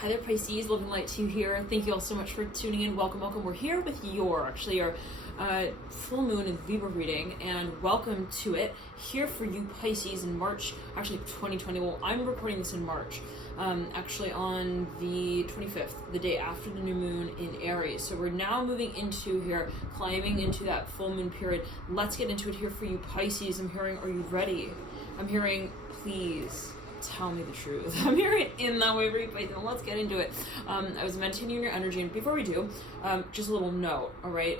Hi there, Pisces, loving light to you here. Thank you all so much for tuning in. Welcome. We're here with your full moon and Libra reading, and welcome to it. Here for you, Pisces, in March, 2020. Well, I'm recording this in March, actually on the 25th, the day after the new moon in Aries. So we're now moving into here, climbing into that full moon period. Let's get into it here for you, Pisces. I'm hearing, are you ready? I'm hearing, please tell me the truth. I'm hearing it in that way for you, Pisces. Let's get into it. I was meditating on your energy, and before we do, just a little note, all right?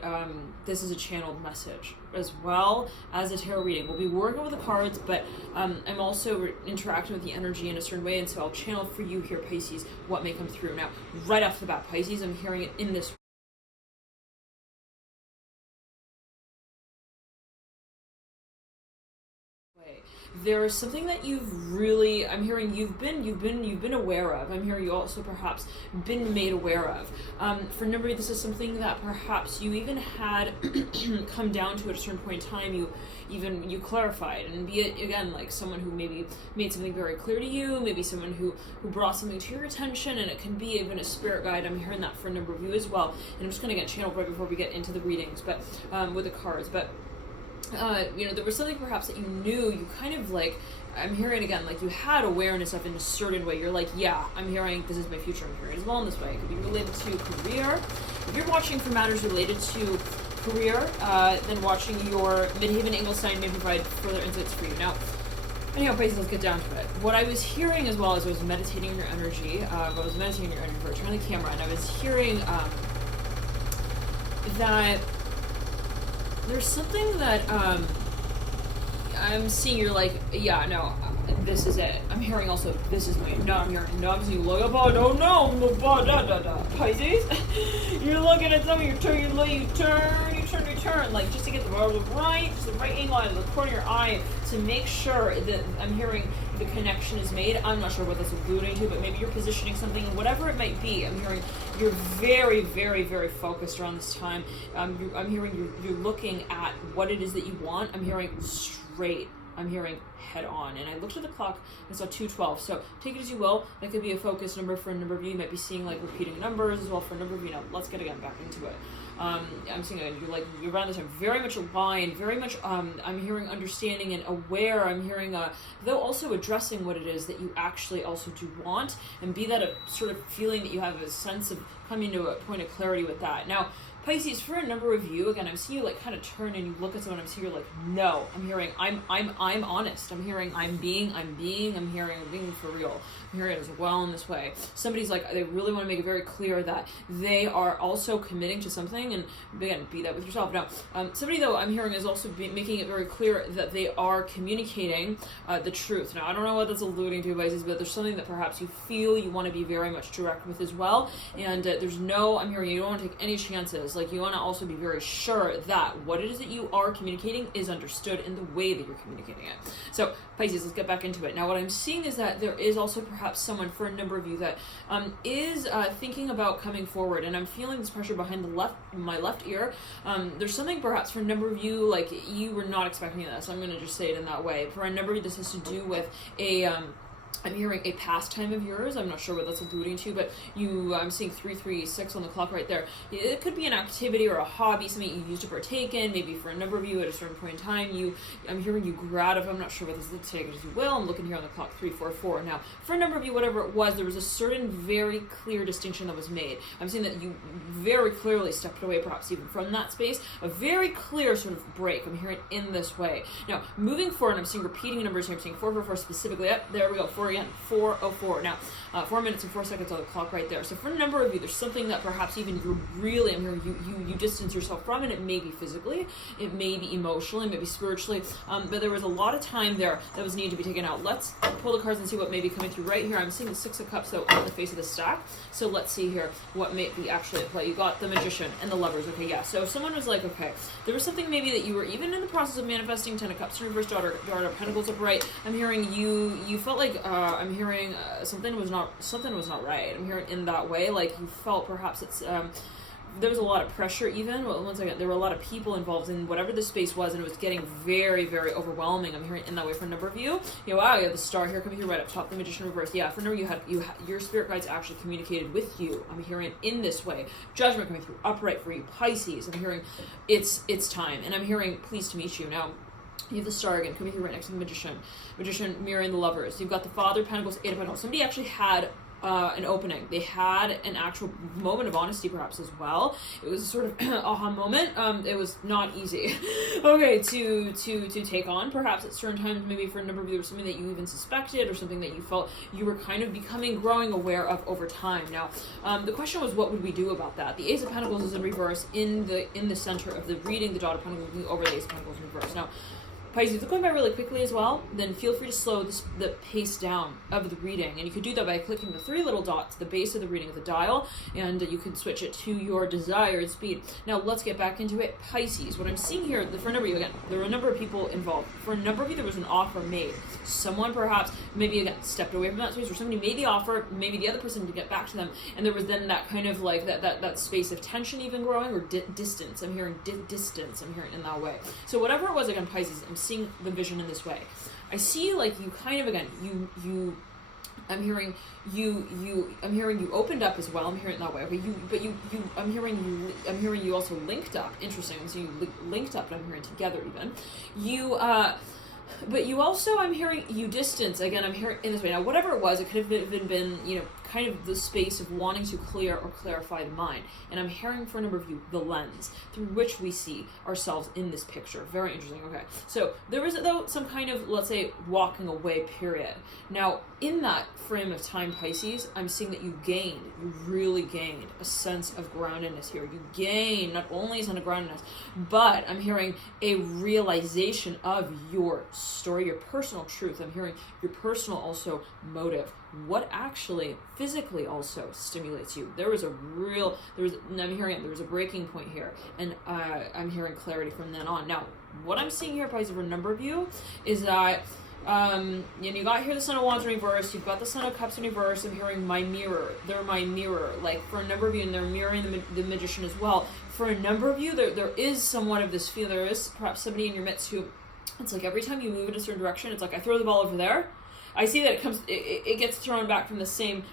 This is a channeled message as well as a tarot reading. We'll be working with the cards, but I'm also interacting with the energy in a certain way, and so I'll channel for you here, Pisces, what may come through. Now, right off the bat, Pisces, I'm hearing it in this way. There is something that I'm hearing you've been aware of. I'm hearing you also perhaps been made aware of. For a number of you, this is something that perhaps you even had come down to at a certain point in time. You clarified, and be it again like someone who maybe made something very clear to you, maybe someone who brought something to your attention, and it can be even a spirit guide. I'm hearing that for a number of you as well. And I'm just going to get channeled right before we get into the readings, but with the cards, but. There was something perhaps that you knew, you kind of like, I'm hearing again, like you had awareness of in a certain way. You're like, yeah, I'm hearing this is my future. I'm hearing as well in this way. It could be related to career. If you're watching for matters related to career, then watching your midheaven angle sign may provide further insights for you. Now, anyhow, Pisces, let's get down to it. What I was hearing as well as I was meditating on your energy, before I turned the camera, and I was hearing that there's something that I'm seeing. You're like, yeah, no, this is it. I'm hearing also, this is my, no, I'm hearing, no, I'm seeing, look up, oh, no, Pisces. You're looking at something, you turn, like, just to get the right angle out of the corner of your eye to make sure that I'm hearing the connection is made. I'm not sure what that's alluding to, but maybe you're positioning something, whatever it might be. I'm hearing you're very, very, very focused around this time. I'm hearing you're looking at what it is that you want. I'm hearing straight. I'm hearing head on. And I looked at the clock and saw 2:12. So take it as you will. That could be a focus number for a number of you. You might be seeing like repeating numbers as well for a number of you. Now let's get again back into it. I'm seeing you're around this time very much aligned, very much I'm hearing understanding and aware. I'm hearing though also addressing what it is that you actually also do want, and be that a sort of feeling that you have a sense of coming to a point of clarity with that. Now, Pisces, for a number of you, again, I'm seeing you like kind of turn and you look at someone, I'm seeing you're like, no, I'm hearing, I'm honest. I'm hearing, I'm being for real. I'm hearing it as well in this way. Somebody's like, they really want to make it very clear that they are also committing to something, and again, be that with yourself. Now, somebody though I'm hearing is also making it very clear that they are communicating the truth. Now, I don't know what that's alluding to, Pisces, but there's something that perhaps you feel you want to be very much direct with as well. And I'm hearing you don't want to take any chances. Like, you want to also be very sure that what it is that you are communicating is understood in the way that you're communicating it. So, Pisces, let's get back into it. Now, what I'm seeing is that there is also perhaps someone, for a number of you, that is thinking about coming forward, and I'm feeling this pressure behind my left ear. There's something perhaps for a number of you, like, you were not expecting this. I'm going to just say it in that way. For a number of you, this has to do with I'm hearing a pastime of yours. I'm not sure what that's alluding to, but I'm seeing 336 on the clock right there. It could be an activity or a hobby, something you used to partake in. Maybe for a number of you at a certain point in time, I'm hearing you gratify. I'm not sure what this looks like as you will. I'm looking here on the clock, 344. Now, for a number of you, whatever it was, there was a certain very clear distinction that was made. I'm seeing that you very clearly stepped away, perhaps even from that space. A very clear sort of break. I'm hearing in this way. Now, moving forward, I'm seeing repeating numbers here. I'm seeing 444 specifically. Yep, there we go. 4:04. Now, 4 minutes and 4 seconds on the clock right there. So for a number of you, there's something that perhaps even you're really, I'm hearing you distance yourself from, and it may be physically, it may be emotionally, it may be spiritually, but there was a lot of time there that was needed to be taken out. Let's pull the cards and see what may be coming through right here. I'm seeing the 6 of Cups, though, on the face of the stack. So let's see here what may be actually at play. You got the Magician and the Lovers. Okay, yeah. So if someone was like, okay, there was something maybe that you were even in the process of manifesting. 10 of Cups in reverse, Daughter of Pentacles upright. I'm hearing you felt like I'm hearing something was not right. I'm hearing in that way, like you felt perhaps it's there was a lot of pressure even. Well, once again, there were a lot of people involved in whatever the space was, and it was getting very, very overwhelming. I'm hearing in that way for a number of you. Wow, you have the star here coming through right up top, the Magician reverse. Yeah, for a number of you, your spirit guides actually communicated with you. I'm hearing it in this way. Judgment coming through upright for you, Pisces. I'm hearing it's time, and I'm hearing pleased to meet you. Now, you have the star again coming through right next to the Magician. Magician mirroring the Lovers. You've got the Father of Pentacles, Eight of Pentacles. Somebody actually had an opening. They had an actual moment of honesty perhaps as well. It was a sort of aha moment. It was not easy okay to take on perhaps at certain times. Maybe for a number of you there was something that you even suspected or something that you felt you were kind of growing aware of over time. Now the question was, what would we do about that? The Ace of Pentacles is in reverse in the center of the reading. The Daughter of Pentacles moving over the Ace of Pentacles in reverse. Now Pisces, if it's going by really quickly as well, then feel free to slow the pace down of the reading. And you could do that by clicking the 3 little dots at the base of the reading of the dial, and you can switch it to your desired speed. Now, let's get back into it. Pisces, what I'm seeing here, for a number of you, again, there were a number of people involved. For a number of you, there was an offer made. Someone perhaps, maybe again, stepped away from that space, or somebody made the offer, maybe the other person didn't get back to them, and there was then that kind of like that space of tension even growing, or distance. I'm hearing distance. I'm hearing in that way. So whatever it was, again, Pisces, I'm seeing the vision in this way. I see like you kind of, again, I'm hearing you opened up as well. I'm hearing it that way. Okay, I'm hearing you also linked up. Interesting. I'm seeing you linked up, and I'm hearing together even. But you also, I'm hearing you distance. Again, I'm hearing in this way. Now, whatever it was, it could have been, kind of the space of wanting to clear or clarify the mind. And I'm hearing for a number of you, the lens through which we see ourselves in this picture. Very interesting. Okay. So there was, though, some kind of, let's say, walking away period. Now, in that frame of time, Pisces, I'm seeing that you really gained a sense of groundedness here. You gain not only a sense of groundedness, but I'm hearing a realization of your story, your personal truth. I'm hearing your personal also motive. What actually physically also stimulates you. There was a breaking point here, and I'm hearing clarity from then on. Now, what I'm seeing here, Pisces, for a number of you, is that you got here the Son of Wands in reverse, you've got the Son of Cups in reverse. I'm hearing my mirror. They're my mirror. Like for a number of you, and they're mirroring the Magician as well. For a number of you, there is somewhat of this feel. There is perhaps somebody in your midst who, it's like every time you move in a certain direction, it's like I throw the ball over there. I see that it gets thrown back from the same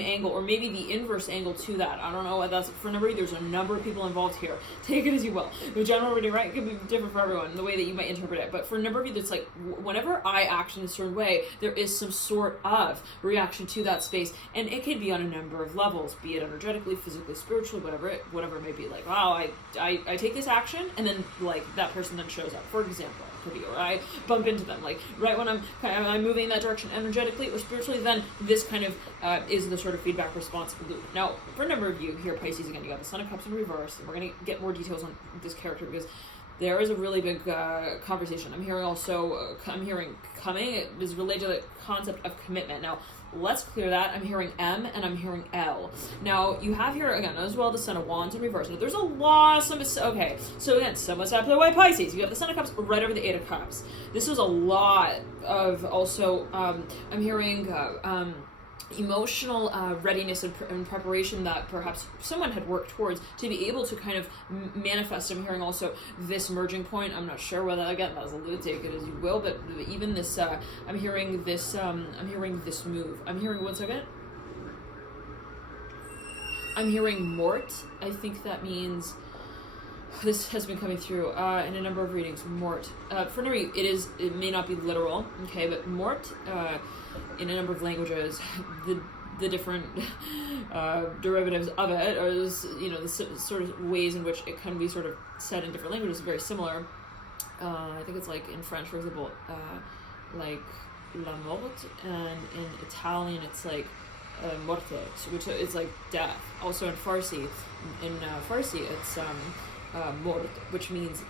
angle, or maybe the inverse angle to that. I don't know what that's for. A number of you, there's a number of people involved here. Take it as you will. The general reading, right, it could be different for everyone, the way that you might interpret it. But for a number of you, it's like whenever I act in a certain way, there is some sort of reaction to that space, and it could be on a number of levels, be it energetically, physically, spiritually, whatever it may be. Like, wow, I take this action, and then like that person then shows up. For example. Or I bump into them, like right when I'm moving in that direction energetically or spiritually, then this kind of is the sort of feedback response loop. Now, for a number of you here, Pisces, again, you got the Son of Cups in reverse, and we're going to get more details on this character because there is a really big conversation. I'm hearing also, I'm hearing coming, it is related to the concept of commitment. Now, let's clear that. I'm hearing M and I'm hearing L. Now, you have here, again, as well, the Son of Wands in reverse. Now, there's a lot, okay, so again, somewhat step to the way, Pisces. You have the Son of Cups right over the Eight of Cups. This was a lot of also, I'm hearing emotional readiness and preparation that perhaps someone had worked towards to be able to kind of manifest. I'm hearing also this merging point. I'm not sure whether, again, that's alluded, take it as you will, but even this, I'm hearing this move. I'm hearing, one second. I'm hearing Mort. I think that means this has been coming through in a number of readings. Mort. For a number of you, it may not be literal, okay, but Mort, in a number of languages, the different derivatives of it, or the sort of ways in which it can be sort of said in different languages, is very similar. I think it's like in French, for example, like la mort, and in Italian it's like morte, which is like death. Also in Farsi, it's mort, which means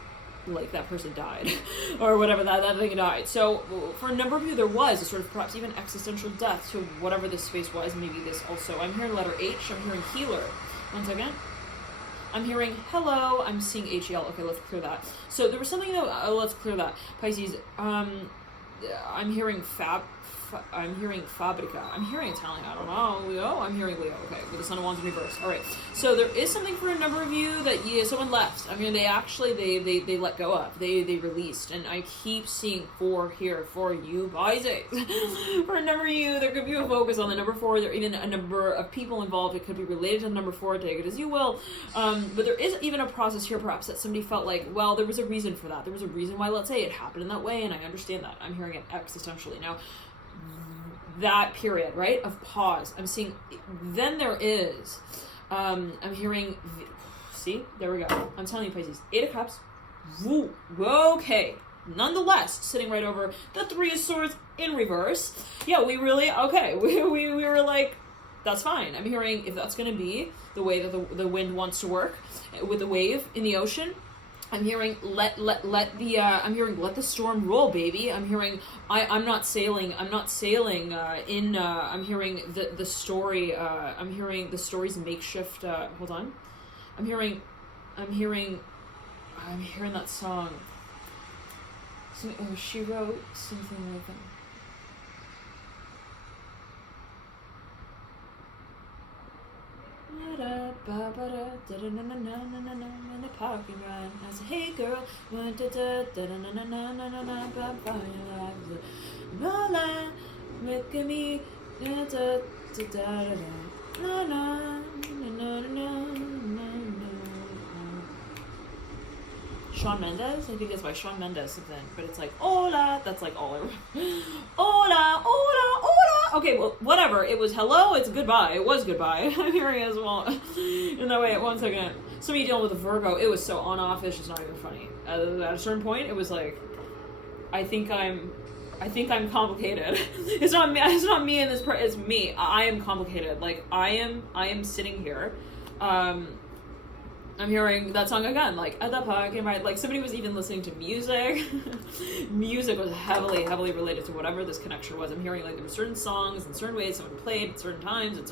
like that person died or whatever, that thing died. So for a number of you, there was a sort of perhaps even existential death to whatever this space was. Maybe this also. I'm hearing letter H. I'm hearing healer. One second. I'm hearing hello. I'm seeing HEL. Okay, let's clear that. So there was something though. Let's clear that. Pisces. I'm hearing I'm hearing Fabrica. I'm hearing Italian. I don't know. Leo. I'm hearing Leo. Okay, with the Sun of Wands in reverse. All right. So there is something for a number of you that someone left. I mean, they actually they let go of. They released, and I keep seeing 4 here for you, Pisces. For a number of you, there could be a focus on the number 4. There are even a number of people involved. It could be related to the number 4. Take it as you will. But there is even a process here, perhaps, that somebody felt like, well, there was a reason for that. There was a reason why, let's say, it happened in that way, and I understand that. I'm hearing it existentially now. That period, right, of pause. I'm seeing, then there is, I'm hearing, see, there we go. I'm telling you, Pisces, 8 of Cups, woo, okay. Nonetheless, sitting right over the 3 of Swords in reverse. Yeah, we really, okay, we were like, that's fine. I'm hearing if that's going to be the way that the wind wants to work with the wave in the ocean. I'm hearing let the storm roll, baby. I'm hearing I'm not sailing in I'm hearing the story I'm hearing the story's makeshift hold on. I'm hearing that song. She wrote something like that. In the parking lot, I said, hey girl, look at me, Shawn Mendes? I think that's by Shawn Mendes something, but it's like, hola, that's like all over. Hola, hola, hola. Okay, well, whatever. It was hello, it's goodbye. It was goodbye. I'm hearing it as well. In that way, 1 second. Somebody dealing with a Virgo, it was so on-off, it's just not even funny. At a certain point, it was like, I think I'm complicated. It's not me in this it's me. I am complicated. Like, I am sitting here, I'm hearing that song again, like, at the park, and like, somebody was even listening to music. Music was heavily related to whatever this connection was. I'm hearing, like, there were certain songs in certain ways someone played at certain times, and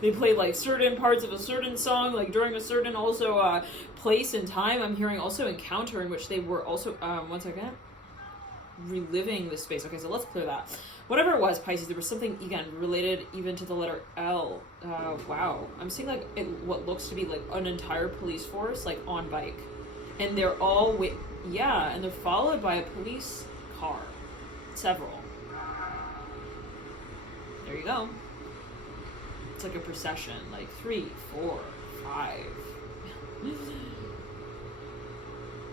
they played, like, certain parts of a certain song, like, during a certain, also, place and time. I'm hearing also encounter in which they were also, 1 second, reliving this space. Okay, so let's clear that. Whatever it was, Pisces, there was something, again, related even to the letter L. Wow. I'm seeing, like, what looks to be, like, an entire police force, like, on bike. And they're all, and they're followed by a police car. Several. There you go. It's like a procession, like 3, 4, 5.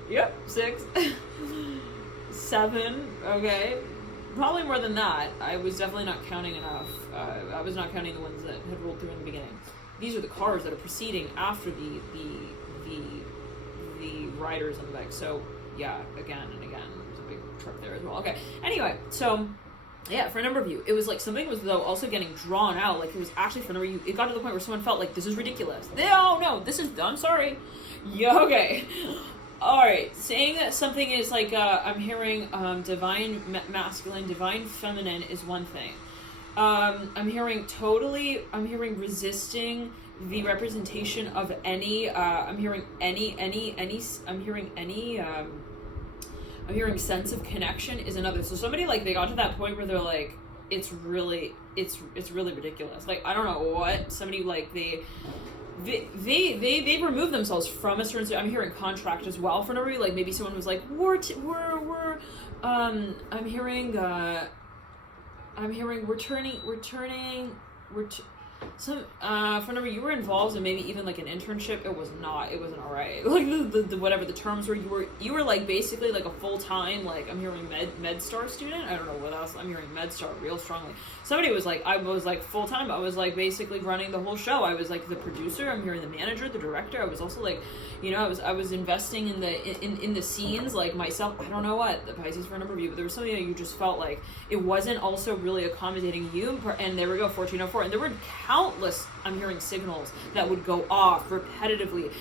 Yep, 6. 7, okay. Probably more than that. I was definitely not counting enough. I was not counting the ones that had rolled through in the beginning. These are the cars that are proceeding after the riders on the bike. So, yeah, again and again. There's a big truck there as well. Okay, anyway, so, yeah, for a number of you, it was like something was, though, also getting drawn out. Like, it was actually, for a number of you, it got to the point where someone felt like, this is ridiculous. No, this is, I'm sorry. Yeah, okay. Alright, saying that something is like, I'm hearing divine masculine, divine feminine is one thing. I'm hearing resisting the representation of any, I'm hearing sense of connection is another. So somebody, like, they got to that point where they're like, it's really ridiculous. Like, I don't know what, somebody, like, they remove themselves from a certain. I'm hearing contract as well for no reason. Like, maybe someone was like, I'm hearing some for number you were involved in maybe even like an internship. It wasn't alright. Like the whatever the terms were, you were like basically like a full-time, like, I'm hearing MedStar student. I don't know what else. I'm hearing MedStar real strongly. Somebody was like, I was like full-time. I was like basically running the whole show. I was like the producer. I'm hearing the manager, the director. I was also like, you know, I was investing in the scenes, like, myself. I don't know what the Pisces for a number of you, but there was something that you just felt like it wasn't also really accommodating you. And there we go, 1404, and there were countless, I'm hearing, signals that would go off repetitively,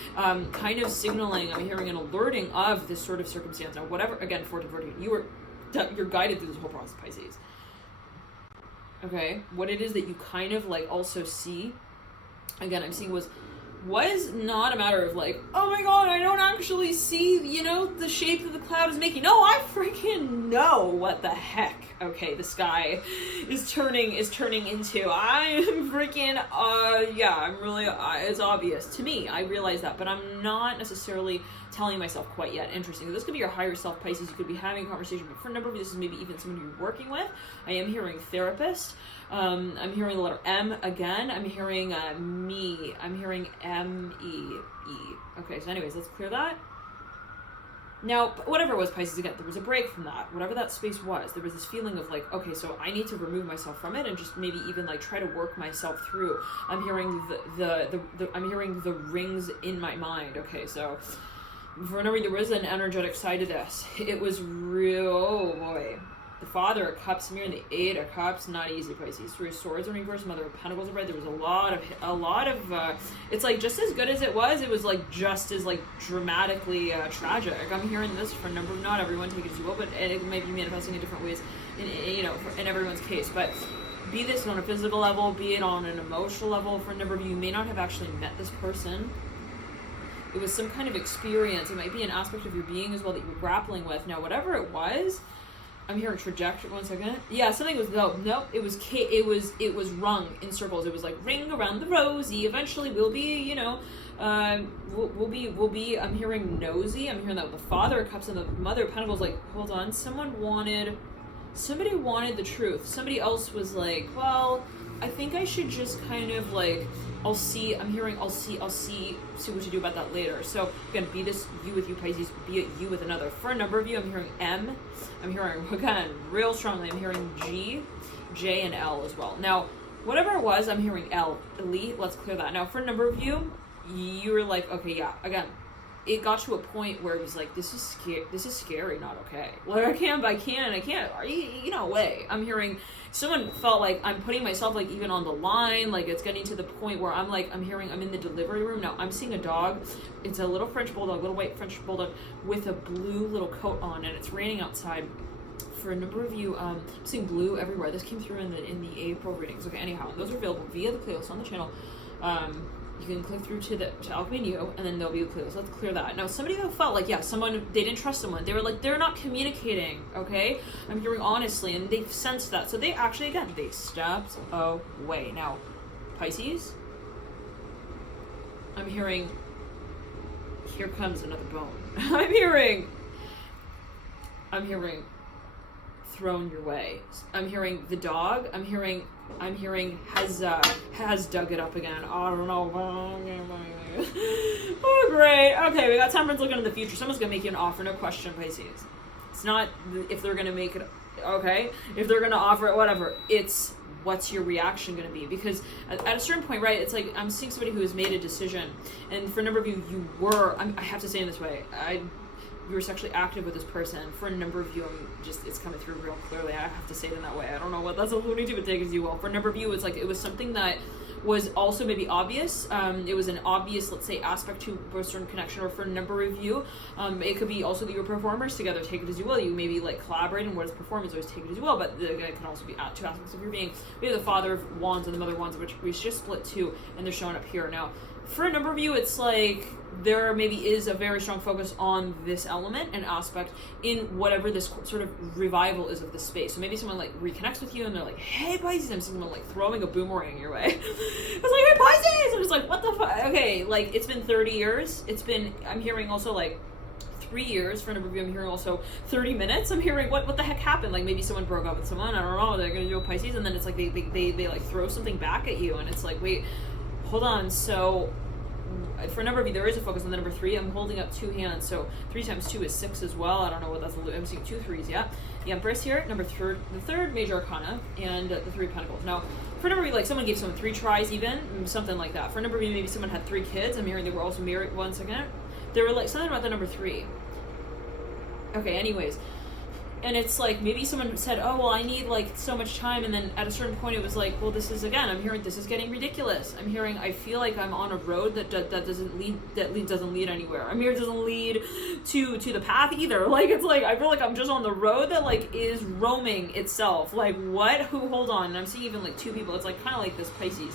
kind of signaling, I'm hearing an alerting of this sort of circumstance. Now, whatever, again, 1414, you're guided through this whole process, Pisces. Okay, what it is that you kind of like also see, again, I'm seeing was was not a matter of like, oh my god, I don't actually see, the shape that the cloud is making. No, I freaking know what the heck, okay, the sky is turning into. I am freaking, I'm really, it's obvious to me. I realize that, but I'm not necessarily telling myself quite yet. Interesting. This could be your higher self, Pisces. You could be having a conversation, but for a number of you, this is maybe even someone you're working with. I am hearing therapist. I'm hearing the letter M again. I'm hearing me. I'm hearing M-E-E. Okay, so anyways, let's clear that. Now, whatever it was, Pisces, again, there was a break from that. Whatever that space was, there was this feeling of like, okay, so I need to remove myself from it and just maybe even like try to work myself through. I'm hearing I'm hearing the rings in my mind. Okay, so for a number, there was an energetic side to this. It was real, oh boy. The Father of Cups, mirror, and the Eight of Cups, not easy, Pisces. Three of Swords in reverse, Mother of Pentacles in red. There was a lot of, it's like just as good as it was like just as like dramatically tragic. I'm hearing this for a number of, not everyone, take it as you will, but it might be manifesting in different ways in everyone's case. But be this on a physical level, be it on an emotional level. For a number of you, you may not have actually met this person. It was some kind of experience. It might be an aspect of your being as well that you were grappling with. Now, whatever it was, I'm hearing trajectory. 1 second. Yeah, something was no. It was rung in circles. It was like ring around the rosy. Eventually, we'll be, we'll be. I'm hearing nosy. I'm hearing that with the Father of Cups and the Mother of Pentacles. Like, hold on. Somebody wanted the truth. Somebody else was like, well, I think I should just kind of like, I'll see. I'm hearing, I'll see what to do about that later. So again, be this you with you, Pisces, be it you with another. For a number of you, I'm hearing M. I'm hearing, again, real strongly, I'm hearing G, J, and L as well. Now, whatever it was, I'm hearing L, elite. Let's clear that. Now, for a number of you, you were like, okay, yeah, again, it got to a point where it was like, this is scary, not okay. Like, I can't, no way. I'm hearing, someone felt like I'm putting myself like even on the line, like it's getting to the point where I'm like, I'm in the delivery room. Now, I'm seeing a dog. It's a little French bulldog, little white French bulldog with a blue little coat on, and it's raining outside. For a number of you, I'm seeing blue everywhere. This came through in the April readings. Okay, anyhow, those are available via the playlist on the channel. You can click through to Alchemy New, and then there'll be a clue. So let's clear that. Now, somebody that felt like, they didn't trust someone. They were like, they're not communicating, okay? I'm hearing honestly, and they've sensed that. So they actually, again, they stepped away. Now, Pisces, I'm hearing, here comes another bone. I'm hearing thrown your way. I'm hearing the dog. I'm hearing has dug it up again. I don't know. Oh, great. Okay, we got Temperance looking in the future. Someone's gonna make you an offer, no question, Pisces. It's not if they're gonna make it. Okay, if they're gonna offer it, whatever. It's what's your reaction gonna be? Because at a certain point, right? It's like I'm seeing somebody who has made a decision, and for a number of you, I have to say in this way, you were sexually active with this person. For a number of you, it's coming through real clearly. I have to say it in that way. I don't know what that's alluding to, but take it as you will. For a number of you, it's like it was something that was also maybe obvious. It was an obvious, let's say, aspect to a certain connection. Or for a number of you, it could be also that you were performers together. Take it as you will. You maybe like collaborate in what is performance. Always take it as you will. But again, it can also be two aspects of your being. We have the Father of Wands and the Mother of Wands, which we just split two, and they're showing up here now. For a number of you, it's like there maybe is a very strong focus on this element and aspect in whatever this sort of revival is of the space. So maybe someone like reconnects with you and they're like, hey, Pisces, I'm seeing someone like throwing a boomerang your way. It's like, hey, Pisces! I'm just like, what the fuck? Okay, like it's been 30 years. I'm hearing also like 3 years. For a number of you, I'm hearing also 30 minutes. I'm hearing what the heck happened? Like maybe someone broke up with someone. I don't know. They're going to do a Pisces, and then it's like they like throw something back at you, and it's like, wait, hold on. So for a number of you, there is a focus on the number 3. I'm holding up 2 hands, so 3 times 2 is 6 as well. I don't know what that's. I'm seeing 2 3s. Yeah, the Empress here, the third major arcana, and the 3 of Pentacles. Now, for a number of you, like someone gave someone 3 tries, even something like that. For a number of you, maybe someone had 3 kids. I'm hearing they were also married. 1 second, they were like something about the number 3. Okay, anyways. And it's like, maybe someone said, oh, well, I need like so much time. And then at a certain point, it was like, well, this is, again, I'm hearing this is getting ridiculous. I'm hearing, I feel like I'm on a road that doesn't lead anywhere. I'm here, it doesn't lead to the path either. Like, it's like, I feel like I'm just on the road that like is roaming itself. Like, what? Who? Hold on. And I'm seeing even like 2 people. It's like kind of like this Pisces.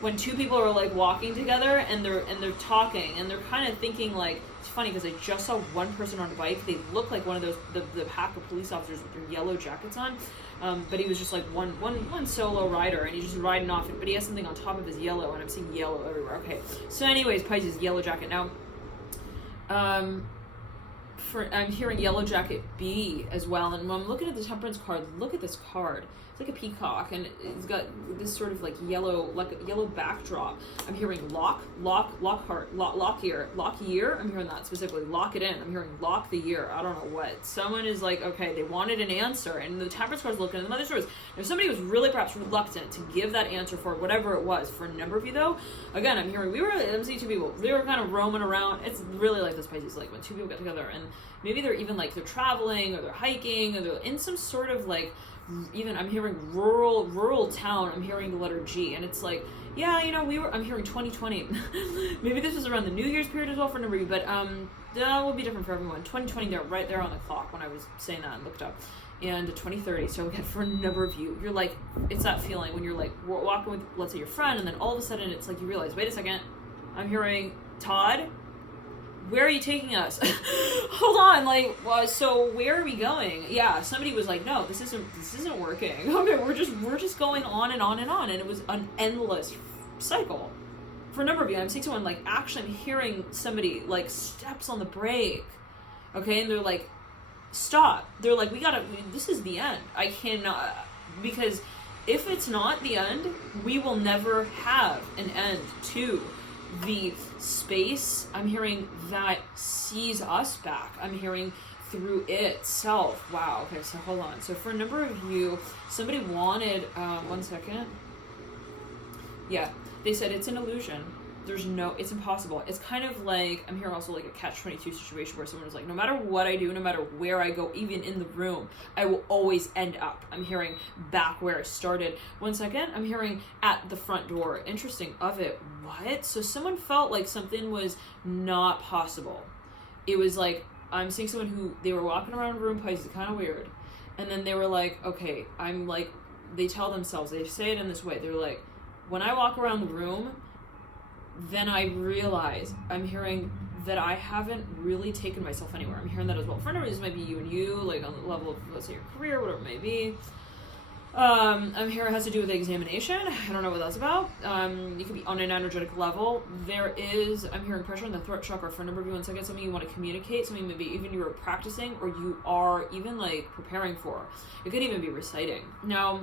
when two people are like walking together and they're talking and they're kind of thinking like, it's funny because I just saw one person on a bike. They look like one of those the pack of police officers with their yellow jackets on, but he was just like one solo rider and he's just riding off it. But he has something on top of his yellow, and I'm seeing yellow everywhere. Okay, so anyways, Pisces, yellow jacket now. I'm hearing yellow jacket B as well, and when I'm looking at the Temperance card, look at this card. It's like a peacock, and it's got this sort of like a yellow backdrop. I'm hearing lock year. I'm hearing that specifically. Lock it in. I'm hearing lock the year. I don't know what. Someone is like, okay, they wanted an answer, and the Temperance card's looking at the Mother Swords. If somebody was really perhaps reluctant to give that answer for whatever it was, for a number of you though, again, I'm hearing I'm seeing two people. They were kind of roaming around. It's really like this, Pisces, like when two people get together and maybe they're even like they're traveling or they're hiking or they're in some sort of like, even I'm hearing rural town. I'm hearing the letter G, and it's like, yeah, I'm hearing 2020. Maybe this was around the New Year's period as well for a number of you, but that will be different for everyone. 2020, they're right there on the clock when I was saying that and looked up. And 2030, so again, for a number of you, you're like, it's that feeling when you're like walking with, let's say, your friend, and then all of a sudden it's like you realize, wait a second, I'm hearing Todd, where are you taking us? Hold on, like, so where are we going? Yeah, somebody was like, no, this isn't working. Okay, we're just going on and on and on, and it was an endless cycle. For a number of you, I'm seeing someone like, actually, I'm hearing somebody like steps on the brake, okay, and they're like, stop. They're like, this is the end. I cannot, because if it's not the end, we will never have an end to the space. I'm hearing that sees us back. I'm hearing through itself. Wow. Okay, so hold on. So for a number of you, somebody wanted, one second. Yeah, they said it's an illusion. It's impossible. It's kind of like, I'm hearing also like a catch-22 situation where someone was like, no matter what I do, no matter where I go, even in the room, I will always end up. I'm hearing back where I started. One second, I'm hearing at the front door. Interesting of it. What? So someone felt like something was not possible. It was like, I'm seeing someone who, they were walking around the room, Pisces, kind of weird. And then they were like, okay, I'm like, they tell themselves, they say it in this way. They're like, when I walk around the room, then I realize I'm hearing that I haven't really taken myself anywhere. I'm hearing that as well. For another reason, might be you and you, like on the level of, let's say, your career, whatever it may be. I'm hearing it has to do with the examination. I don't know what that's about. You could be on an energetic level. I'm hearing pressure in the throat chakra for a number of you. Once again, something you want to communicate, something maybe even you were practicing or you are even like preparing for. It could even be reciting. Now,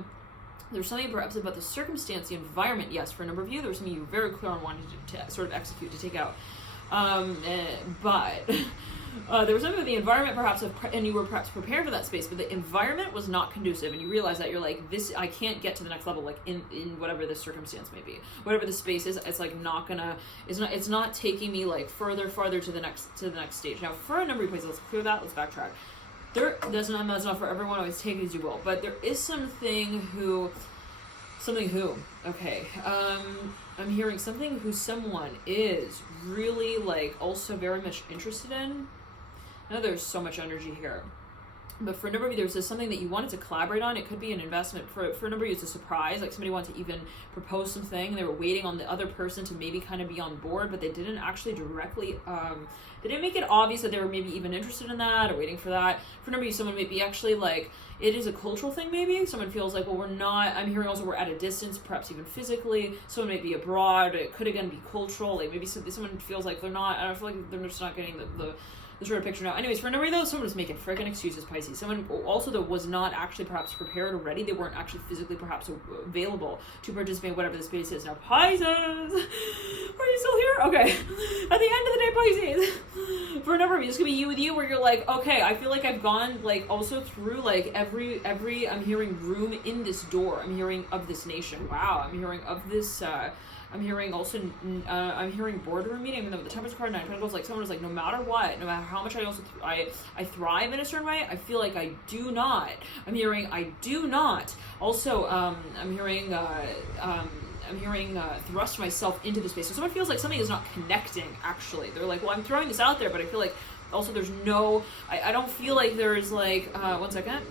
there's something perhaps about the circumstance, the environment. Yes, for a number of you, there was something you were very clear on wanting to sort of execute, to take out. But there was something with the environment perhaps, and you were perhaps prepared for that space, but the environment was not conducive, and you realize that you're like, I can't get to the next level, like in whatever the circumstance may be. Whatever the space is, it's like it's not taking me like further to the next stage. Now, for a number of places, let's clear that, let's backtrack. That's not for everyone, always take it as you will, but there is something who, okay, I'm hearing something who someone is really like also very much interested in. I know there's so much energy here, but for a number of you, there's something that you wanted to collaborate on. It could be an investment. For a number of you, it's a surprise, like somebody wanted to even propose something, and they were waiting on the other person to maybe kind of be on board, but they didn't actually directly, they didn't make it obvious that they were maybe even interested in that or waiting for that. For a number of you, someone may be actually like, it is a cultural thing maybe. Someone feels like, well, we're not, I'm hearing also we're at a distance, perhaps even physically. Someone may be abroad. It could again be cultural. Like maybe someone feels like they're not, I don't feel like they're just not getting the sort of picture now. Anyways, for a number of those, someone was making freaking excuses, Pisces. Someone also that was not actually perhaps prepared or ready. They weren't actually physically perhaps available to participate in whatever the space is. Now, Pisces, are you still here? Okay. At the end of the day, Pisces, for a number of you, this could be you with you, where you're like, okay, I feel like I've gone like also through like every I'm hearing room in this door. I'm hearing of this nation. Wow. I'm hearing of this, I'm hearing also, I'm hearing boardroom meeting, even though the Temperance card, 9 Pentacles, like someone was like, no matter what, no matter how much I also, I thrive in a certain way, I feel like I do not. I'm hearing, I do not. Also, I'm hearing thrust myself into the space. So someone feels like something is not connecting, actually. They're like, well, I'm throwing this out there, but I feel like also there's no, I don't feel like there's like, one second.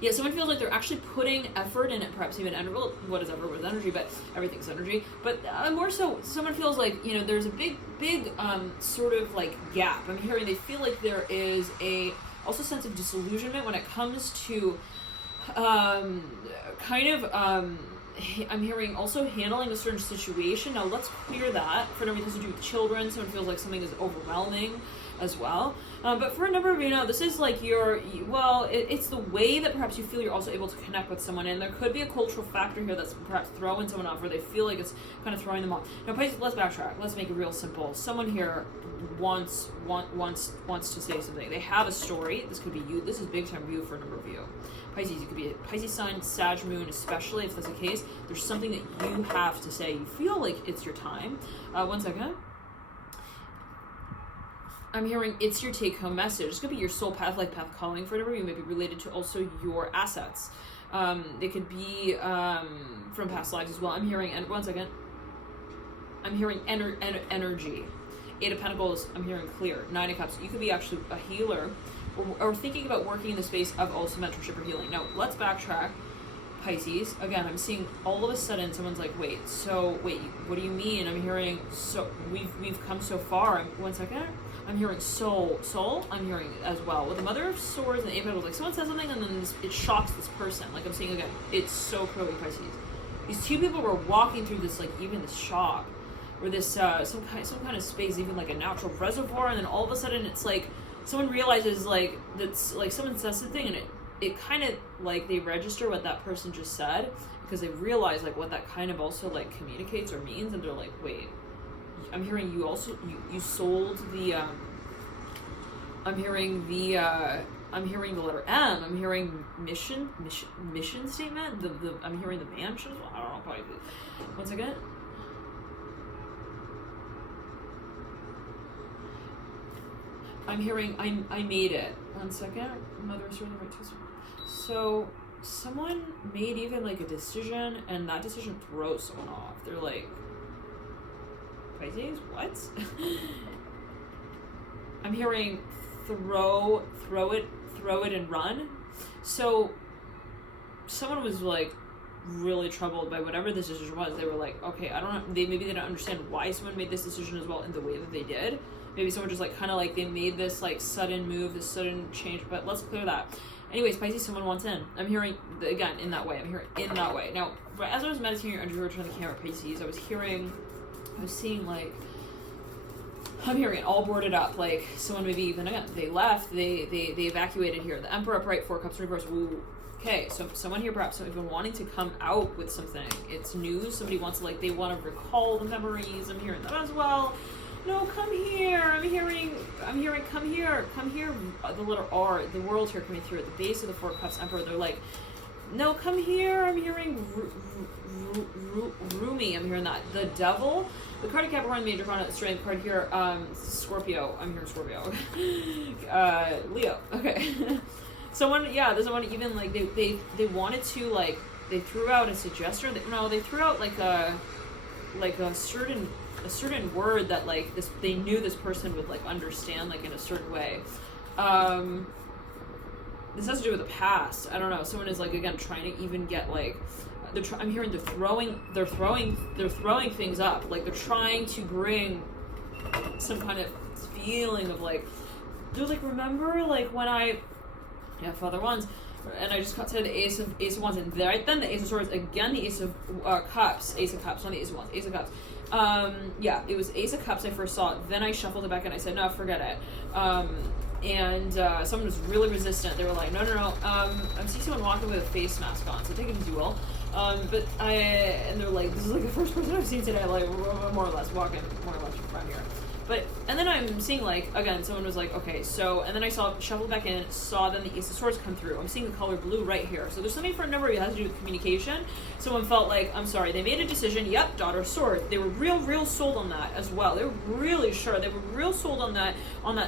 Yeah, someone feels like they're actually putting effort in it, perhaps even energy. Well, what is effort? What is energy? But everything's energy. But more so, someone feels like, you know, there's a big sort of like gap. I'm hearing they feel like there is a also sense of disillusionment when it comes to I'm hearing also handling a certain situation. Now let's clear that. For no reason to do with children, someone feels like something is overwhelming as well. But for a number of you now, this is like it's the way that perhaps you feel you're also able to connect with someone, and there could be a cultural factor here that's perhaps throwing someone off, or they feel like it's kind of throwing them off. Now, Pisces, let's backtrack. Let's make it real simple. Someone here wants to say something. They have a story. This could be you. This is big time you for a number of you. Pisces, you could be a Pisces sign, Sag moon, especially if that's the case. There's something that you have to say. You feel like it's your time. One second. I'm hearing it's your take-home message. It's going to be your soul path, like path calling for whatever you may be related to also your assets. It could be from past lives as well. I'm hearing, and one second. I'm hearing energy. 8 of Pentacles, I'm hearing clear. 9 of Cups, you could be actually a healer or thinking about working in the space of also mentorship or healing. Now, let's backtrack. Pisces, again, I'm seeing all of a sudden someone's like, wait, what do you mean? I'm hearing, so we've come so far. One second. I'm hearing soul. I'm hearing as well with the Mother of Swords and the 8 of Pentacles. Like someone says something and then it shocks this person. Like I'm seeing again, it's so clearly Pisces. These two people were walking through this, like even this shock, or this some kind of space, even like a natural reservoir, and then all of a sudden it's like someone realizes like that's like someone says something and it kind of like they register what that person just said because they realize like what that kind of also like communicates or means, and they're like, wait. I'm hearing you also you sold the I'm hearing the letter M. I'm hearing mission statement. The I'm hearing the mansion. I don't know, probably. Once again. I'm hearing I made it. One second. Mother is really right. So someone made even like a decision, and that decision throws someone off. They're like, Pisces, what? I'm hearing throw it and run. So someone was like really troubled by whatever this decision was. They were like, okay, I don't know. Maybe they don't understand why someone made this decision as well in the way that they did. Maybe someone just like kind of like they made this like sudden move, this sudden change. But let's clear that. Anyways, Pisces, someone wants in. I'm hearing again in that way. I'm hearing in that way. Now, as I was meditating your energy return the camera, Pisces, I was seeing like, I'm hearing it all boarded up, like someone maybe even, again, they left, they evacuated here. The Emperor upright, 4 cups reverse, woo. Okay, so someone here perhaps have been wanting to come out with something. It's news, somebody wants to like, they want to recall the memories. I'm hearing that as well. No, come here. I'm hearing, come here. The letter R, the world here coming through at the base of the 4 cups Emperor. They're like, no, come here. I'm hearing Rumi. I'm hearing that. The Devil. The card of Capricorn, Major Chrono, Strength card here. Scorpio. I'm hearing Scorpio. Leo. Okay. There's someone even like they wanted to like they threw out a suggestion. They threw out like a certain word that like this they knew this person would like understand like in a certain way. This has to do with the past. I don't know. Someone is like again trying to even get like I'm hearing they're throwing things up. Like they're trying to bring some kind of feeling of like they're like, remember like when Father Wands, and I just said the Ace of Wands, and right then the Ace of Swords, again the Ace of Cups, not the Ace of Wands, Ace of Cups. It was Ace of Cups I first saw it, then I shuffled it back and I said, no, forget it. And someone was really resistant. They were like, no. I'm seeing someone walking with a face mask on, so take it as you will. And they're like, this is like the first person I've seen today, like more or less walking around here. But, and then I'm seeing like, again, someone was like, okay, so, and then I shuffled back in, saw then the Ace of Swords come through. I'm seeing the color blue right here. So there's something for a number of you that has to do with communication. Someone felt like, I'm sorry, they made a decision, yep, Daughter of Swords. They were real sold on that as well. They were really sure. They were real sold on that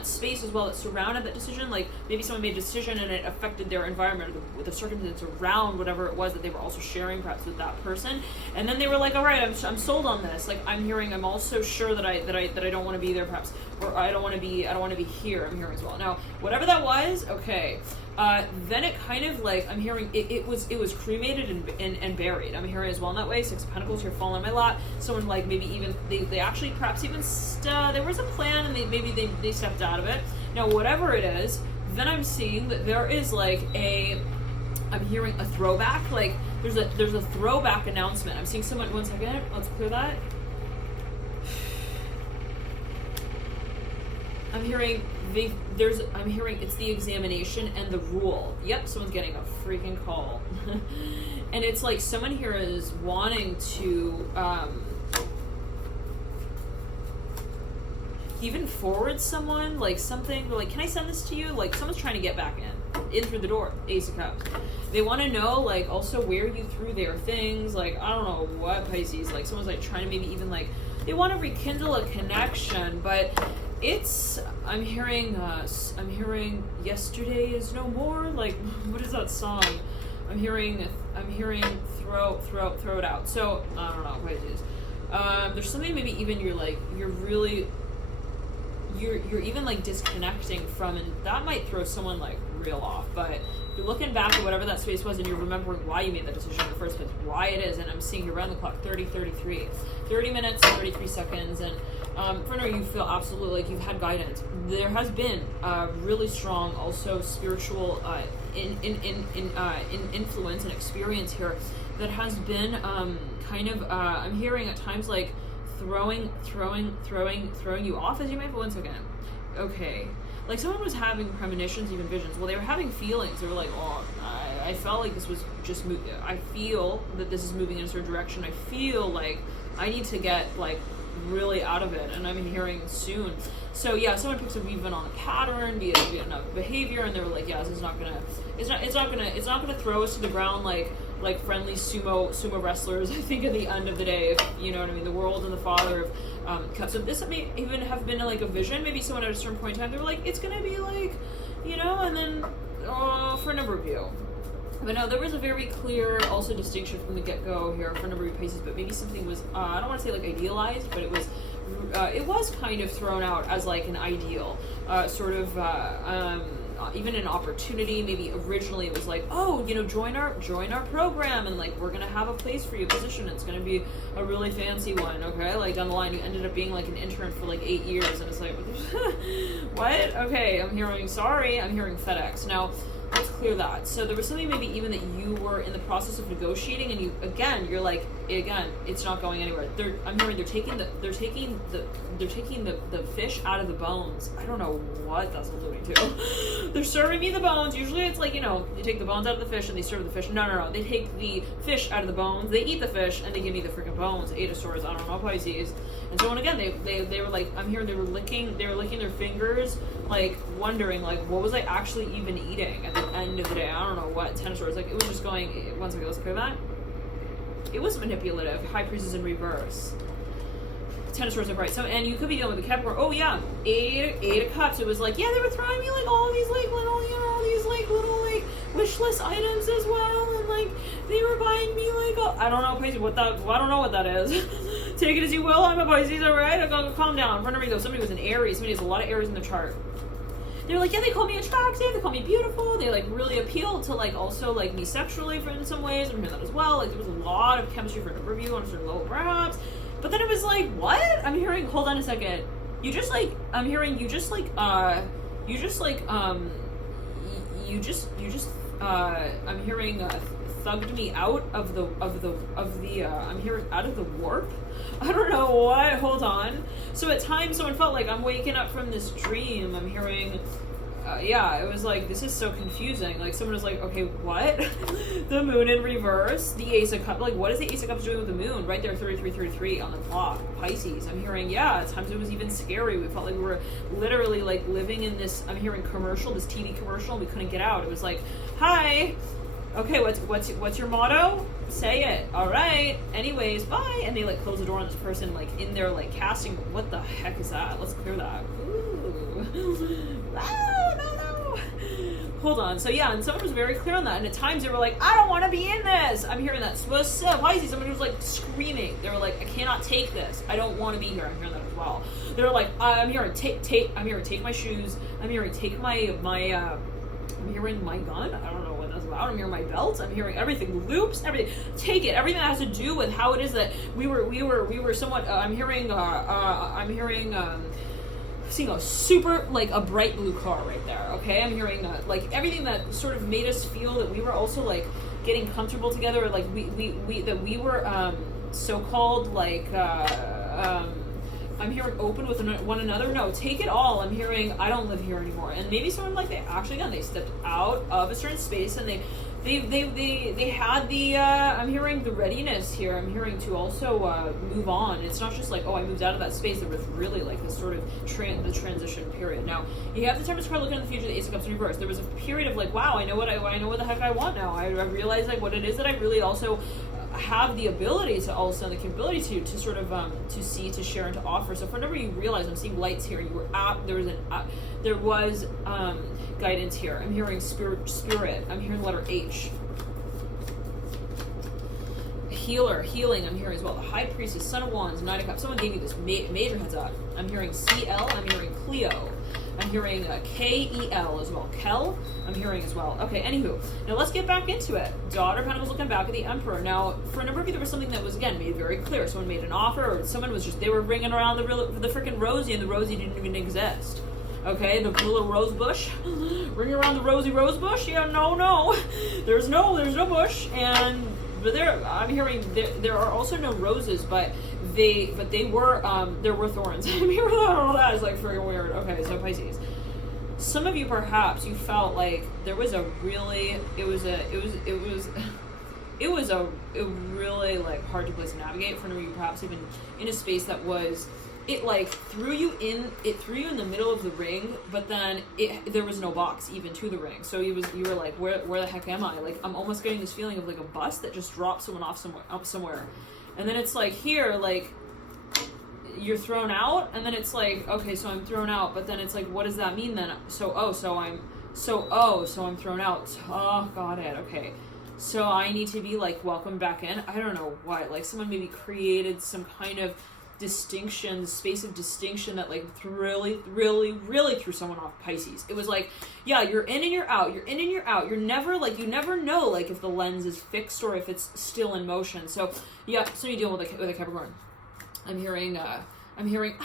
space as well that surrounded that decision. Like maybe someone made a decision and it affected their environment with the circumstance around whatever it was that they were also sharing perhaps with that person. And then they were like, all right, I'm sold on this. Like I'm also sure that I don't want to be be there perhaps, or I don't want to be here, I'm hearing as well. Now, whatever that was, okay. Then it kind of like, I'm hearing, it was cremated and buried. I'm hearing as well in that way. Six of Pentacles here falling on my lap. Someone like maybe even, they actually perhaps even, there was a plan and they stepped out of it. Now, whatever it is, then I'm seeing that there is like I'm hearing a throwback, like there's a throwback announcement. I'm seeing someone, one second, let's clear that. I'm hearing it's the examination and the rule. Yep, someone's getting a freaking call. And it's like someone here is wanting to even forward someone, like something, like, can I send this to you? Like someone's trying to get back in through the door, Ace of Cups. They want to know, like, also where you threw their things, like, I don't know what, Pisces, like someone's like trying to maybe even like, they want to rekindle a connection, but it's, I'm hearing yesterday is no more, like, what is that song? I'm hearing throw it out. So, I don't know, Pisces. There's something maybe even you're even like disconnecting from, and that might throw someone like real off, but you're looking back at whatever that space was and you're remembering why you made that decision in the first place, why it is. And I'm seeing you around the clock, 30 minutes, 33 seconds. And for now, you feel absolutely like you've had guidance. There has been really strong also spiritual influence and experience here that has been kind of I'm hearing at times like throwing you off, as you might. But once again, okay, like someone was having premonitions, even visions. Well, they were having feelings. They were like, oh, I felt like this was just I feel that this is moving in a certain direction. I feel like I need to get like really out of it, and I'm hearing soon. So yeah, someone picks up even on a pattern, be it a behavior, and they were like, yeah, this is not gonna throw us to the ground like friendly sumo wrestlers. I think at the end of the day, if you know what I mean, the world and the Father of Cups. So this may even have been like a vision. Maybe someone at a certain point in time, they were like, it's gonna be like, you know, and then for a number of you. But no, there was a very clear also distinction from the get-go here for a number of Pisces, but maybe something was, I don't want to say like idealized, but it was kind of thrown out as like an ideal, sort of, even an opportunity. Maybe originally it was like, oh, you know, join our program, and like, we're going to have a place for you, position. It's going to be a really fancy one, okay? Like down the line, you ended up being like an intern for like 8 years, and it's like, what? Okay, I'm hearing FedEx. Now, let's clear that. So there was something maybe even that you were in the process of negotiating, and you're like, it's not going anywhere. I'm hearing they're taking the fish out of the bones. I don't know what that's alluding to. They're serving me the bones. Usually it's like, you know, you take the bones out of the fish and they serve the fish. No. They take the fish out of the bones, they eat the fish, and they give me the freaking bones. 8 of Swords, I don't know, Pisces. And so, and again, they were like, I'm hearing they were licking their fingers, like wondering like, what was I actually even eating at the end of the day? I don't know what. 10 of Swords, like it was just going, one second, let's clear that. It was manipulative. High Priestess in reverse. 10 of Swords upright. So, and you could be dealing with the Capricorn. Oh yeah, 8 of Cups. It was like, yeah, they were throwing me like all these like little, you know, these like little like wish list items as well, and like they were buying me like I don't know, Pisces, I don't know what that is. Take it as you will. I'm a Pisces, all right. I gotta calm down. Remember though, somebody was an Aries. Somebody has a lot of Aries in the chart. They were like, yeah, they call me attractive, they call me beautiful, they like really appeal to like also like me sexually for in some ways. I'm hearing that as well. Like there was a lot of chemistry for a number of you on a certain level perhaps. But then it was like, what? I'm hearing, hold on a second. I'm hearing thugged me out of the I'm hearing out of the warp. I don't know what. Hold on. So at times someone felt like I'm waking up from this dream. I'm hearing it was like, this is so confusing. Like someone was like, okay, what? The moon in reverse, the Ace of Cups. Like what is the Ace of Cups doing with the moon? Right there, 33 on the clock. Pisces. I'm hearing, at times it was even scary. We felt like we were literally like living in this, I'm hearing commercial, this TV commercial, and we couldn't get out. It was like, hi. Okay, what's your motto? Say it. All right. Anyways, bye. And they like close the door on this person, like in there, like casting. What the heck is that? Let's clear that. Ooh. No. you? Hold on. So yeah, and someone was very clear on that. And at times they were like, I don't want to be in this. I'm hearing that. So Pisces, somebody was like screaming. They were like, I cannot take this. I don't want to be here. I'm hearing that as well. They were like, I'm hearing take my shoes. I'm hearing take my I'm hearing my gun. I don't know what that's about. I'm hearing my belt. I'm hearing everything, loops, everything. Take it. Everything that has to do with how it is that we were somewhat. I'm hearing. Seeing a super, like, a bright blue car right there. Okay, I'm hearing like everything that sort of made us feel that we were also like getting comfortable together. Or, like we were so-called like. I'm hearing open with one another. No, take it all. I'm hearing I don't live here anymore. And maybe someone like they stepped out of a certain space and they had the I'm hearing the readiness here. I'm hearing to also move on. It's not just like, oh, I moved out of that space. There was really like this sort of the transition period. Now you have the Temperance card looking in the future, the Ace of Cups in reverse. There was a period of like, wow, I know what the heck I want now. I realize like what it is that I really also have the ability to also, and the capability to sort of to see, to share, and to offer. So whenever you realize, I'm seeing lights here. You were there was guidance here. I'm hearing spirit. I'm hearing the letter H. Healing. I'm hearing as well. The High Priestess, Son of Wands, Knight of Cups. Someone gave me this major heads up. I'm hearing CL. I'm hearing Cleo. I'm hearing Kel as well. Kel, I'm hearing as well. Okay, anywho. Now let's get back into it. Daughter of Pentacles looking back at the Emperor. Now, for a number of you, there was something that was, again, made very clear. Someone made an offer, or someone was just, they were ringing around the freaking Rosie, and the Rosie didn't even exist. Okay, the little rose bush. Ring around the rosy rose bush? Yeah, no. There's no bush. And I'm hearing there are also no roses, but there were thorns. I'm hearing all that is like freaking weird. Okay, so Pisces. Some of you perhaps you felt like there was a really it was a really like hard to place to navigate for you, perhaps even in a space that was it like threw you in the middle of the ring, but then there was no box even to the ring. So you were like, where the heck am I? Like, I'm almost getting this feeling of like a bus that just dropped someone off somewhere. And then it's like here, like you're thrown out, and then it's like, okay, so I'm thrown out, but then it's like, what does that mean then? So I'm thrown out. Oh, got it. Okay. So I need to be like welcomed back in. I don't know why. Like someone maybe created some kind of space of distinction that like really threw someone off. Pisces. It was like, yeah, you're in and you're out. You're never like, you never know like if the lens is fixed or if it's still in motion. So yeah, so you deal with a Capricorn. I'm hearing hi. I'm hearing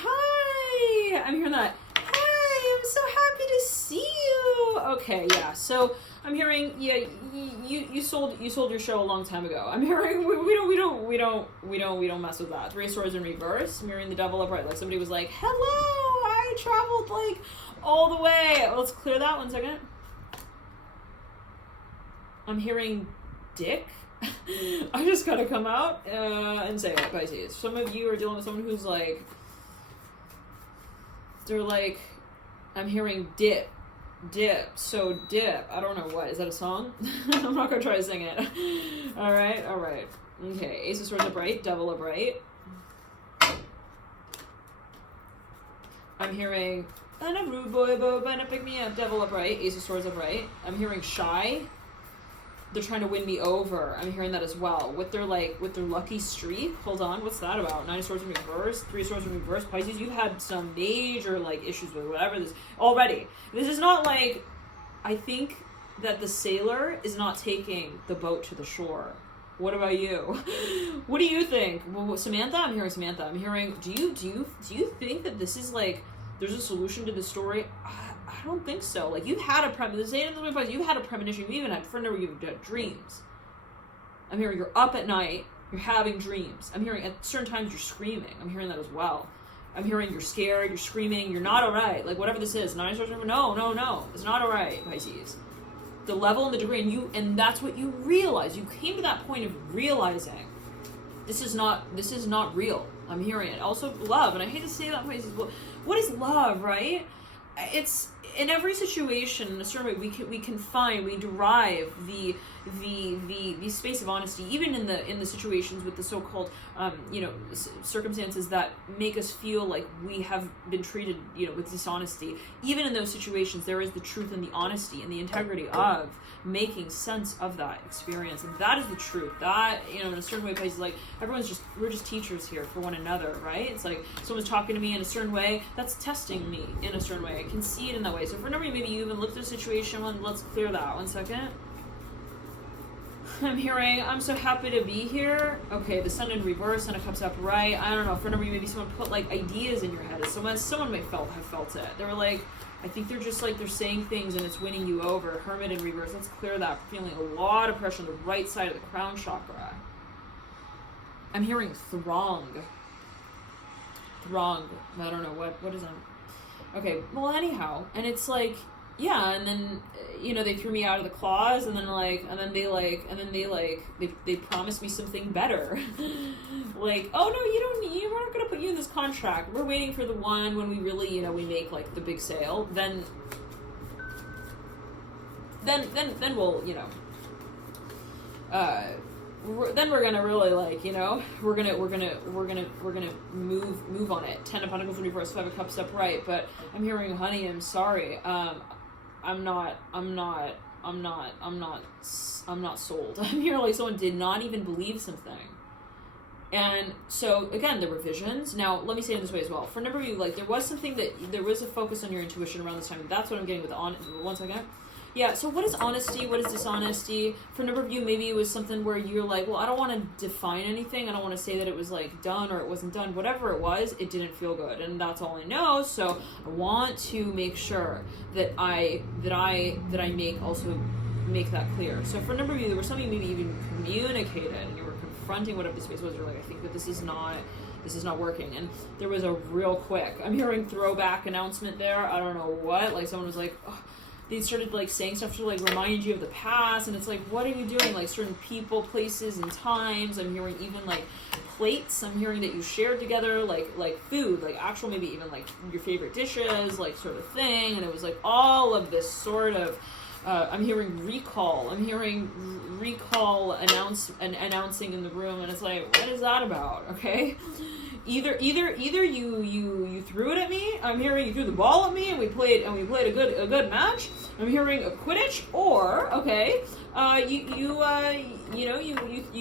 that. Hi, I'm so happy to see you. Okay, yeah. So I'm hearing, yeah, you sold your show a long time ago. I'm hearing we don't mess with that. 3 of Swords in reverse. I'm hearing the Devil upright. Like somebody was like, hello, I traveled like all the way. Let's clear that 1 second. I'm hearing dick. I just gotta come out and say it, Pisces. Some of you are dealing with someone who's like, they're like, I'm hearing dip. So dip. I don't know what. Is that a song? I'm not gonna try to sing it. All right. Okay. Ace of Swords upright. Devil upright. I'm hearing, and a rude boy, but pick me up. Devil upright. Ace of Swords upright. I'm hearing shy. They're trying to win me over. I'm hearing that as well. With their lucky streak. Hold on, what's that about? 9 of Swords in reverse, 3 of Swords in reverse. Pisces, you've had some major like issues with whatever this already. This is not like, I think that the sailor is not taking the boat to the shore. What about you? What do you think? Well, Samantha, I'm hearing Samantha. I'm hearing, do you think that this is like, there's a solution to the story? I don't think so. Like, you've had a premonition. You've had a premonition. You even had you've had dreams. I'm hearing you're up at night. You're having dreams. I'm hearing at certain times you're screaming. I'm hearing that as well. I'm hearing you're scared. You're screaming. You're not all right. Like, whatever this is. No. It's not all right, Pisces. The level and the degree, and that's what you realize. You came to that point of realizing this is not real. I'm hearing it. Also, love, and I hate to say that, Pisces. What is love, right? It's in every situation in a certain way we derive the space of honesty, even in the situations with the so-called circumstances that make us feel like we have been treated with dishonesty. Even in those situations, there is the truth and the honesty and the integrity of making sense of that experience, and that is the truth. That in a certain way, places like we're just teachers here for one another, right? It's like someone's talking to me in a certain way, that's testing me in a certain way. I can see it in that way. So for number, maybe you even looked at a situation. Let's clear that. 1 second. I'm hearing, I'm so happy to be here. Okay, the Sun in reverse and it comes up right. I don't know. For number, maybe someone put like ideas in your head. Someone may have felt it. They were like, I think they're just like, they're saying things and it's winning you over. Hermit in reverse. Let's clear that. Feeling a lot of pressure on the right side of the crown chakra. I'm hearing throng. I don't know what is that. Okay, well anyhow, and it's like, yeah, and then they threw me out of the claws, and then they promised me something better. Like, oh no, we're not gonna put you in this contract. We're waiting for the one when we really, we make like the big sale. Then we'll, then we're gonna really like, we're gonna move on it. 10 of Pentacles in reverse, 5 of Cups upright. But I'm hearing, honey, I'm sorry. I'm not sold. I'm hearing like someone did not even believe something. And so again, there were visions. Now let me say it this way as well. For a number of you, like there was a focus on your intuition around this time. That's what I'm getting with one second. Yeah, so what is honesty? What is dishonesty? For a number of you, maybe it was something where you're like, well, I don't want to define anything. I don't want to say that it was like done or it wasn't done. Whatever it was, it didn't feel good. And that's all I know. So I want to make sure that I make that clear. So for a number of you, there was something maybe even communicated and you were confronting whatever the space was. You're like, I think that this is not working. And there was a real quick, I'm hearing throwback announcement there. I don't know what, like someone was like, oh, they started like saying stuff to like remind you of the past, and it's like, what are you doing? Like certain people, places, and times. I'm hearing even like plates. I'm hearing that you shared together, like food, like actual maybe even like your favorite dishes, like sort of thing. And it was like all of this sort of. I'm hearing recall. I'm hearing recall announcing in the room, and it's like, what is that about? Okay. Either you threw it at me. I'm hearing you threw the ball at me, and we played a good match. I'm hearing a Quidditch, or okay, you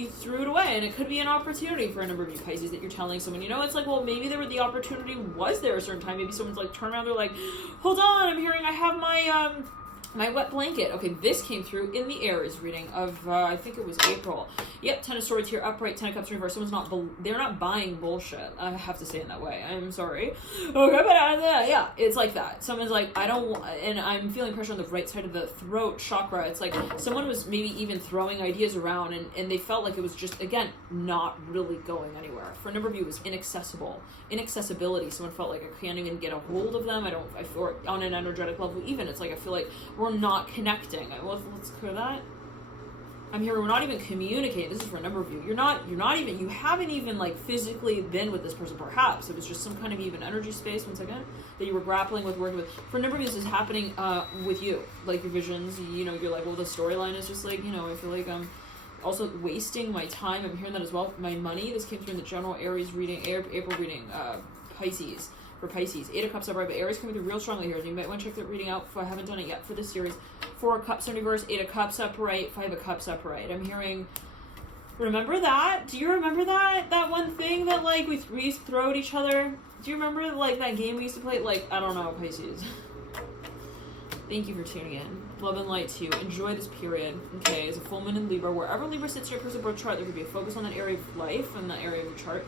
threw it away, and it could be an opportunity for a number of you Pisces that you're telling someone. It's like, well, maybe the opportunity was there a certain time. Maybe someone's like turn around, they're like, hold on, I'm hearing I have my wet blanket. Okay, this came through in the Aries reading of, I think it was April. Yep, 10 of Swords here, upright, 10 of Cups reverse. They're not buying bullshit. I have to say it that way. I'm sorry. Okay, but yeah, it's like that. Someone's like, and I'm feeling pressure on the right side of the throat chakra. It's like someone was maybe even throwing ideas around, and they felt like it was just, again, not really going anywhere. For a number of you, it was inaccessibility. Someone felt like I can't even get a hold of them. I feel on an energetic level even, it's like I feel like we're not connecting. Let's clear that. I'm here. We're not even communicating. This is for a number of you. You haven't even like physically been with this person. Perhaps it was just some kind of even energy space. 1 second, that you were grappling with, working with. For a number of you, this is happening with you. Like your visions. You're like, well, the storyline is just like, I feel like I'm also wasting my time. I'm hearing that as well. My money. This came through in the general Aries reading, April reading, Pisces. For Pisces, 8 of Cups upright, but Aries coming through real strongly here. You might want to check that reading out. I haven't done it yet for this series. 4 of Cups in reverse, 8 of Cups upright, 5 of Cups upright. I'm hearing, remember that? Do you remember that one thing that like we used to throw at each other? Do you remember like that game we used to play? Like, I don't know, Pisces. Thank you for tuning in. Love and light to you. Enjoy this period. Okay, as a full moon in Libra, wherever Libra sits in your personal birth chart, there could be a focus on that area of life and that area of your chart.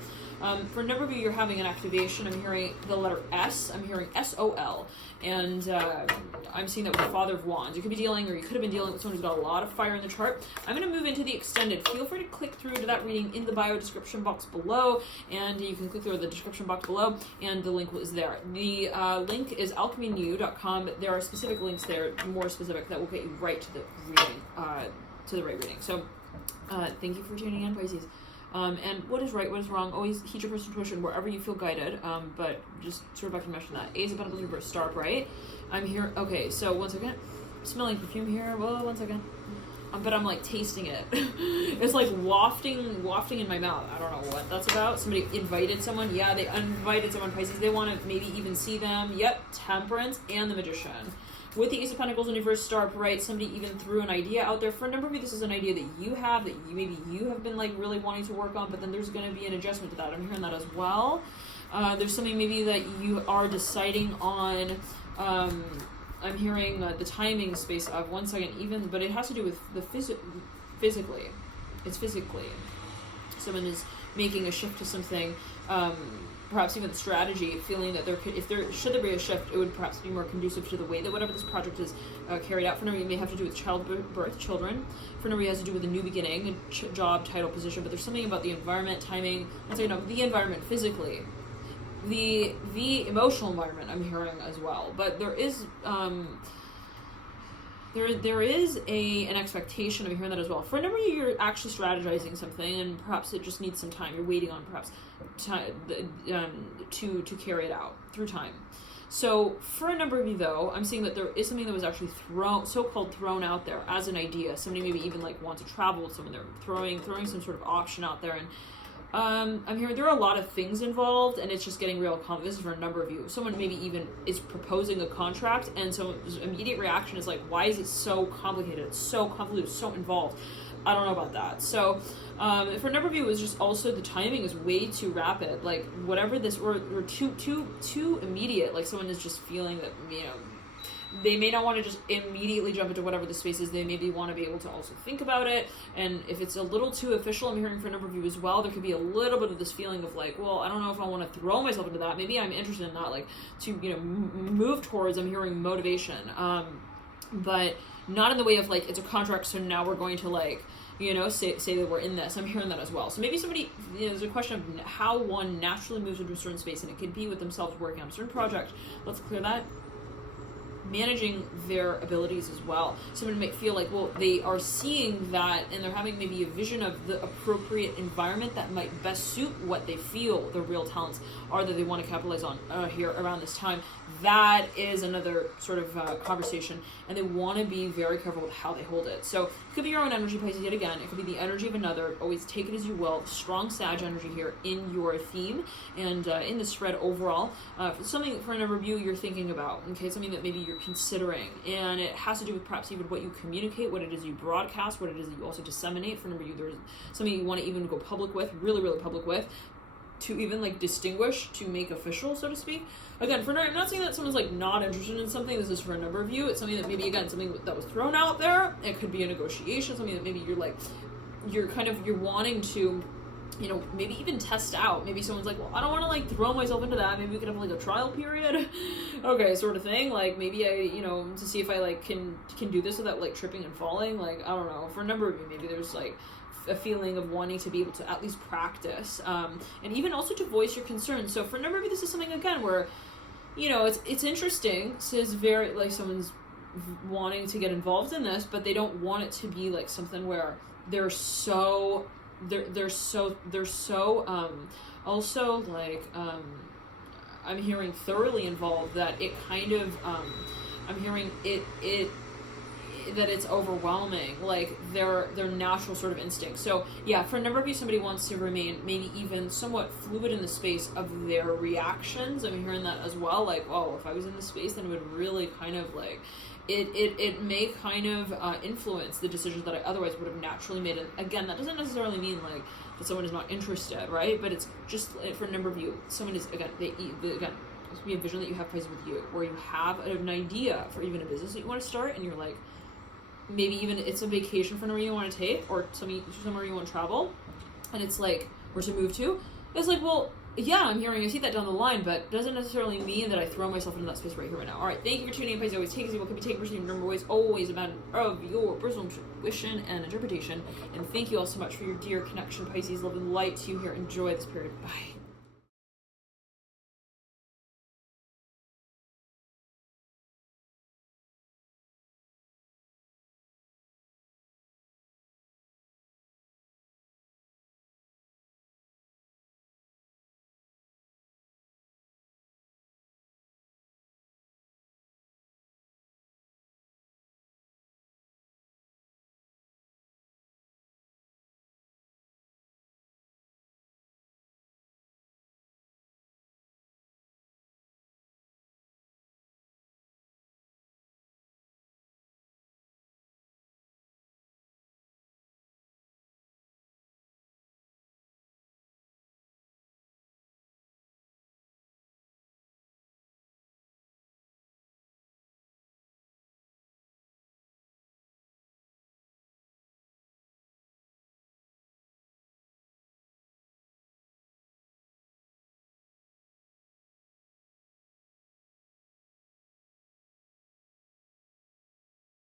For a number of you, you're having an activation. I'm hearing the letter S. I'm hearing S-O-L. And I'm seeing that with the Father of Wands. You could be dealing, or you could have been dealing with someone who's got a lot of fire in the chart. I'm going to move into the extended. Feel free to click through to that reading in the bio description box below. And you can click through the description box below, and the link is there. The link is alchemynew.com. There are specific links there, more specific, that will get you right to the reading, to the right reading. So thank you for tuning in, Pisces. And what is right, what is wrong, always heed your personal intuition wherever you feel guided, but just sort of back to mention that. Ace of Pentacles reverse, star bright. I'm here, okay, so 1 second. Smelling perfume here, whoa, 1 second. but I'm like tasting it. It's like wafting in my mouth. I don't know what that's about. Somebody invited someone. Yeah, they invited someone, Pisces. They want to maybe even see them. Yep, Temperance and the Magician. With the Ace of Pentacles in reverse star upright, somebody even threw an idea out there. For a number of you, this is an idea that you have, that maybe you have been like really wanting to work on, but then there's going to be an adjustment to that. I'm hearing that as well. There's something maybe that you are deciding on. I'm hearing the timing space of 1 second even, but it has to do with the physically. It's physically. Someone is making a shift to something, perhaps even strategy, feeling that should there be a shift, it would perhaps be more conducive to the way that whatever this project is carried out. For number, it may have to do with childbirth, children. For number, it has to do with a new beginning, a job, title, position, but there's something about the environment, timing, the environment physically. The emotional environment I'm hearing as well, but there is there is an expectation. I'm hearing that as well. For a number of you, you're actually strategizing something, and perhaps it just needs some time. You're waiting on perhaps to carry it out through time. So for a number of you, though, I'm seeing that there is something that was actually thrown out there as an idea. Somebody maybe even like wants to travel with someone. They're throwing some sort of option out there, and I'm hearing there are a lot of things involved, and it's just getting real complicated. This is for a number of you. Someone maybe even is proposing a contract, and so immediate reaction is like, why is it so complicated? It's so convoluted, so involved. I don't know about that. So for a number of you, it was just also the timing is way too rapid. Like whatever this, or too immediate. Like someone is just feeling that, they may not want to just immediately jump into whatever the space is. They maybe want to be able to also think about it. And if it's a little too official, I'm hearing for a number of you as well, there could be a little bit of this feeling of like, well, I don't know if I want to throw myself into that. Maybe I'm interested in that, like to, move towards, I'm hearing motivation. But not in the way of like, it's a contract, so now we're going to like, say that we're in this. I'm hearing that as well. So maybe somebody, there's a question of how one naturally moves into a certain space, and it could be with themselves working on a certain project. Let's clear that. Managing their abilities as well. Someone might feel like, well, they are seeing that and they're having maybe a vision of the appropriate environment that might best suit what they feel their real talents are that they want to capitalize on here around this time. That is another sort of conversation, and they want to be very careful with how they hold it. So it could be your own energy, Pisces, yet again. It could be the energy of another. Always take it as you will. Strong Sag energy here in your theme and in the spread overall. Something for a number of you you're thinking about, okay? Something that maybe you're considering, and it has to do with perhaps even what you communicate, what it is you broadcast, what it is that you also disseminate. For a number of you, there's something you want to even go public with, really, really public with, to even like distinguish, to make official, so to speak. Again, I'm not saying that someone's like not interested in something. This is for a number of you. It's something that maybe, again, something that was thrown out there. It could be a negotiation, something that maybe you're wanting to, maybe even test out. Maybe someone's like, well, I don't want to like throw myself into that. Maybe we could have like a trial period. Okay, sort of thing. Like maybe I, to see if I like can do this without like tripping and falling. Like, I don't know. For a number of you, maybe there's like a feeling of wanting to be able to at least practice, and even also to voice your concerns. So for a number of you, this is something again where, it's interesting. So it's very like someone's wanting to get involved in this, but they don't want it to be like something where they're so also like I'm hearing thoroughly involved, that it kind of I'm hearing it that it's overwhelming, like their natural sort of instinct. So yeah, for a number of you, somebody wants to remain maybe even somewhat fluid in the space of their reactions. I'm hearing that as well, like, oh, if I was in the space, then it would really kind of like it may kind of influence the decisions that I otherwise would have naturally made. And again, that doesn't necessarily mean like that someone is not interested, right? But it's just for a number of you, someone is again it's be a vision that you have Pisces with you, where you have an idea for even a business that you want to start, and you're like, maybe even it's a vacation for somewhere you want to take, or somewhere you want to travel, and it's like, where to move to. It's like, well, yeah, I see that down the line, but doesn't necessarily mean that I throw myself into that space right here, right now. All right, thank you for tuning in, Pisces. Always take as you will, can be taken personally. Remember, always a matter of your personal intuition and interpretation. And thank you all so much for your dear connection, Pisces. Love and light to you here. Enjoy this period. Bye.